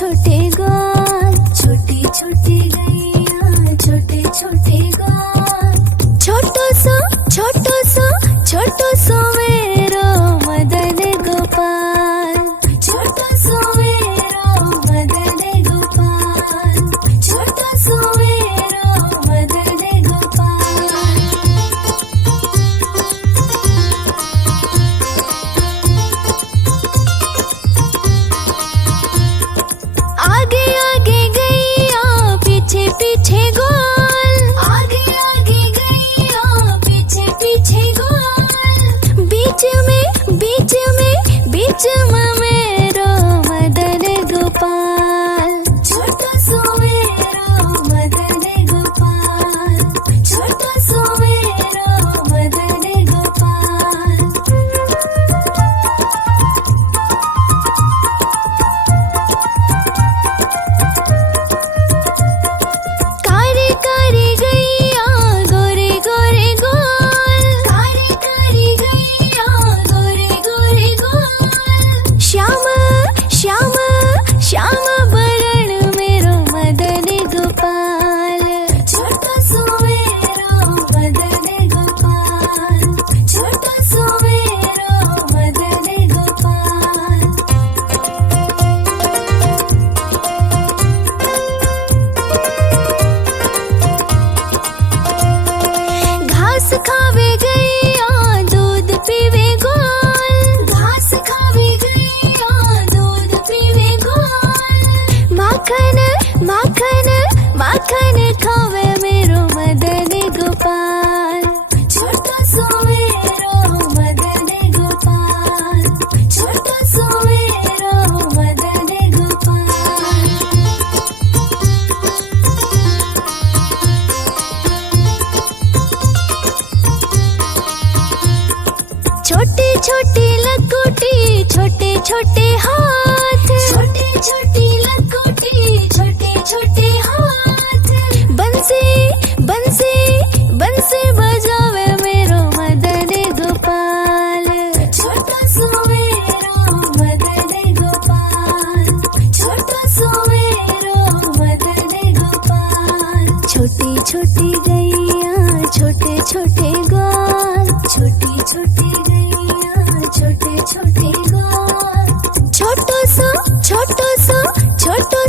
छोटे ग्वाल, छोटी छोटी गैया छोटे छोटे ग्वाल। छोटो सो मेरो मदन गोपाल, छोटो सो मेरो मदन गोपाल, छोटो सो मेरो मदन गोपाल। आगे आगे गैया पीछे पीछे ग्वाल, आगे आगे गैया पीछे पीछे ग्वाल। बीच में मेरो मदन गोपाल, छोटा सो मेरो मदन गोपाल, छोटा सो मेरो मदन गोपाल। कारी कारी गैया गोरे गोरे गोल, कारी कारी गैया गोरे गोरे गोल। श्याम बरण मेरो मदन गोपाल, छोटा सो मेरो मदन गोपाल, छोटा सो मेरो मदन गोपाल। घास खावे गैया दूध पीवे गोल, घास खावे गैया दूध पीवे गोल। माखन खावे मेरो मदन गोपाल, छोटा सो मेरो मदन गोपाल, छोटा सो मेरो मदन गोपाल। छोटी छोटी लकुटी छोटे छोटे हाथ, छोटी छोटी लकुटी छोटे छोटे हाथ। बंसी बजावे मेरो मदन गोपाल, छोटा सो मेरो मदन गोपाल, छोटा सो मेरो मदन गोपाल। छोटी छोटी गैया छोटे छोटे ग्वाल, छोटी छोटी गैया छोटे छोटे ग्वाल। छोटो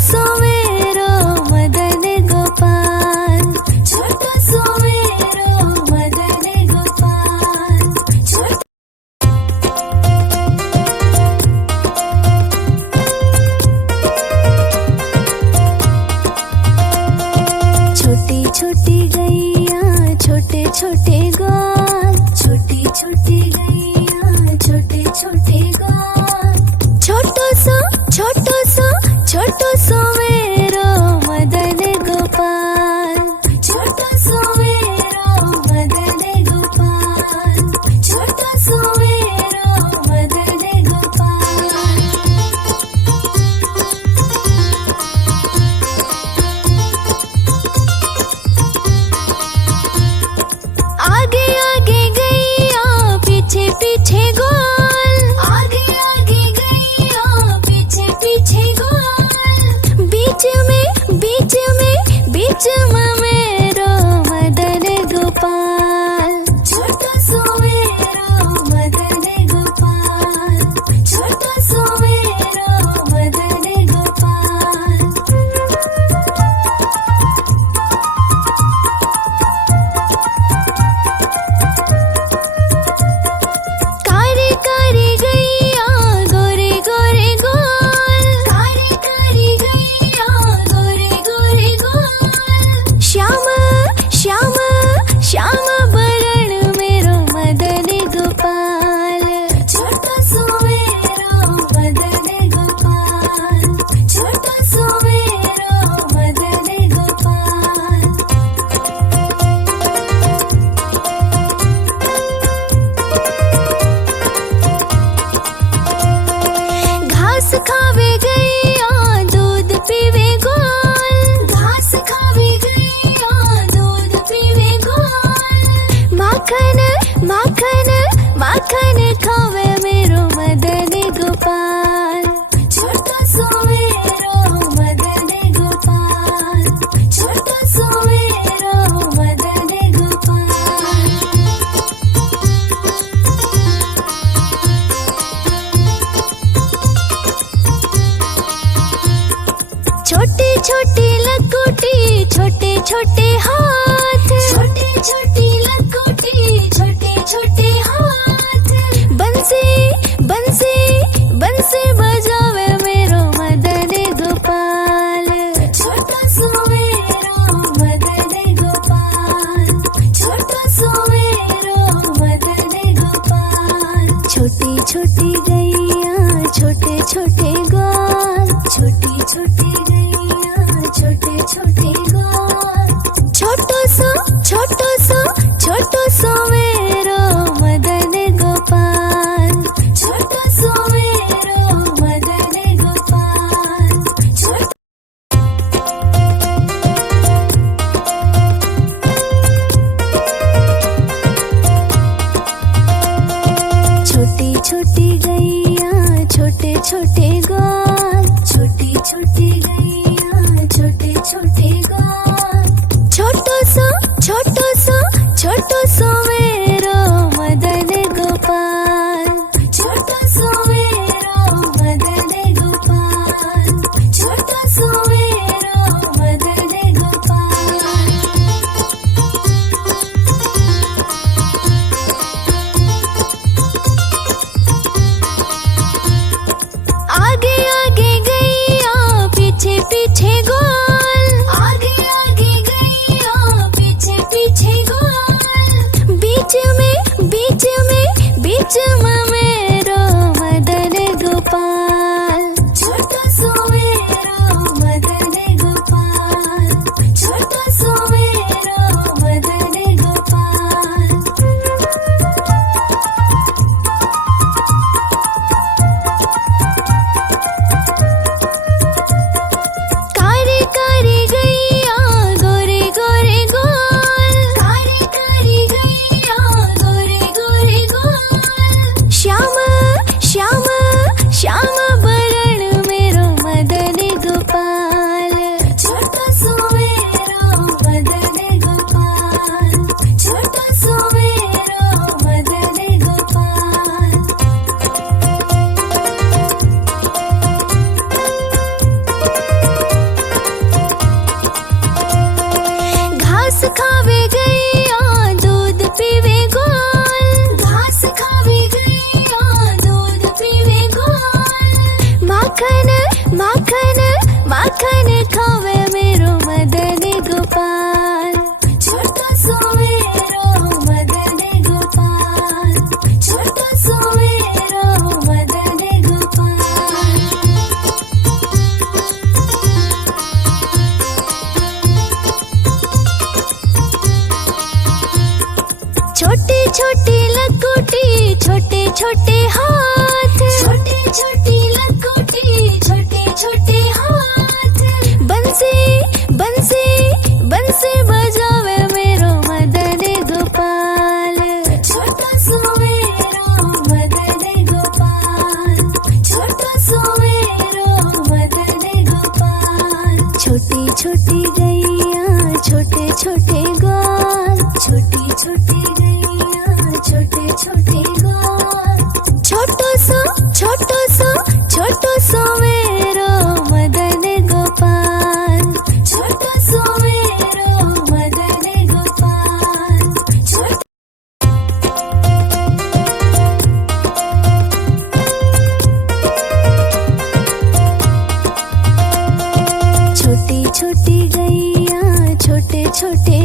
सो मेरो मदन गोपाल, छोटा सो मेरो मदन गोपाल। छोटी छोटी गैया छोटे छोटे ग्वाल, छोटी छोटी गैया छोटे छोटे ग्वाल। छोटो सो मेरो मदन गोपाल, छोटा सो मेरो मदन गोपाल, छोटा सो मेरो मदन गोपाल। छोटे हाथ, छोटे छोटी लकोटी, छोटे छोटे हाथ, बंसी बंसी बंसी बजावे मेरो मदन गोपाल, छोटा सो मेरो मदन गोपाल, छोटा सो मेरो मदन गोपाल। छोटी छोटी गैया छोटे छोटे ग्वाल, छोटी छोटी गैया छोटे छोटे ग्वाल, छोटो सो मेरो मदन गोपाल, छोटो सो मेरो मदन गोपाल। छोटी छोटी गैया छोटे छोटे ग्वाल, छोटी छोटी गैया छोटे छोटे ग्वाल, छोटो सो मेरो मदन गोपाल, छोटो सो मेरो मदन गोपाल, छोटो सो मेरो मदन गोपाल। आगे आगे गैया पीछे पीछे ग्वाल, आगे आगे गैया पीछे पीछे ग्वाल, बीच में मेरो मदन गोपाल, छोटा सो मेरो मदन गोपाल, छोटा सो मेरो मदन गोपाल। कारी कारी गैया गोरे गोरे गोल, कारी कारी गैया गोरे गोरे गोल, श्याम श्याम श्याम बरण मेरो मदन गोपाल, छोटा सो मेरो मदन गोपाल, छोटा सो मेरो मदन गोपाल। घास खावे गैया दूध पीवे गोल, घास खावे गैया दूध पीवे गोल, माखन माखन माखन खावे मेरो मदन गोपाल, छोटा सो मेरो मदन गोपाल, छोटा सो मेरो मदन गोपाल। छोटी छोटी लकोटी, छोटे छोटे हाथ, छोटे छोटी लकोटी, छोटे छोटे हाथ, बंसी बंसी बंसी बजावे मेरो मदन गोपाल, छोटा सो मेरो मदन गोपाल, छोटा सो मेरो मदन गोपाल। छोटी छोटी गैया छोटे छोटे ग्वाल, छोटी छोटी गैया छोटे छोटे ग्वाल, छोटो सो मेरो मदन गोपाल, छोटा सो मेरो मदन गोपाल। छोटी छोटी गैया छोटे छोटे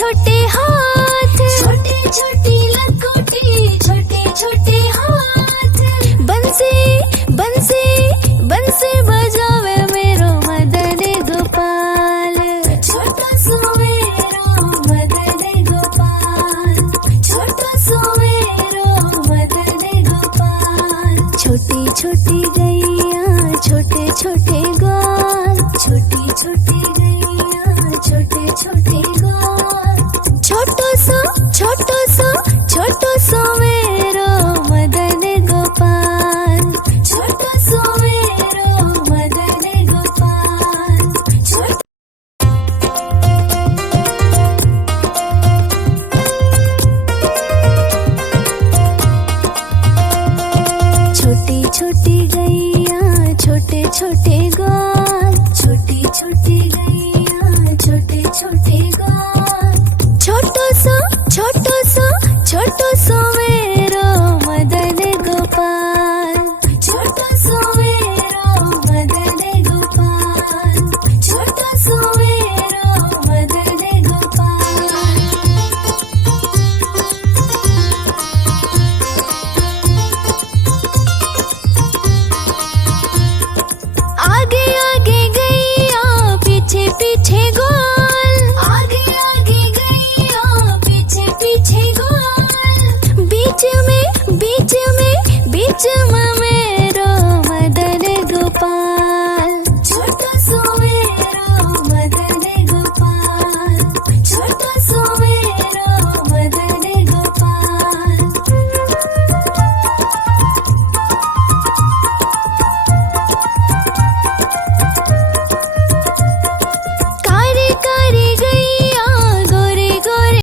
छोटे हाथ, छोटे छोटी लकोटी, छोटे छोटे हाथ। बंसी बंसी बंसी बजावे मेरो मदन गोपाल, छोटा सो मेरो मदन गोपाल, छोटा सो मेरो मदन गोपाल। छोटी छोटी गैया छोटे छोटे ग्वाल, छोटी छोटी गैया छोटे छोटे ग्वाल। छोटो सो मेरो मदन गोपाल, छोटो सो मेरो मदन गोपाल। छोटी छोटी गैया छोटे छोटे ग्वाल, छोटी छोटी गैया छोटे छोटे ग्वाल। छोटो सो मेरो मदन गोपाल, छोटो सो मेरो मदन गोपाल, छोटो सो मेरो मदन गोपाल। आगे आगे गैया पीछे पीछे ग्वाल, आगे आगे गैया पीछे पीछे ग्वाल। बीच में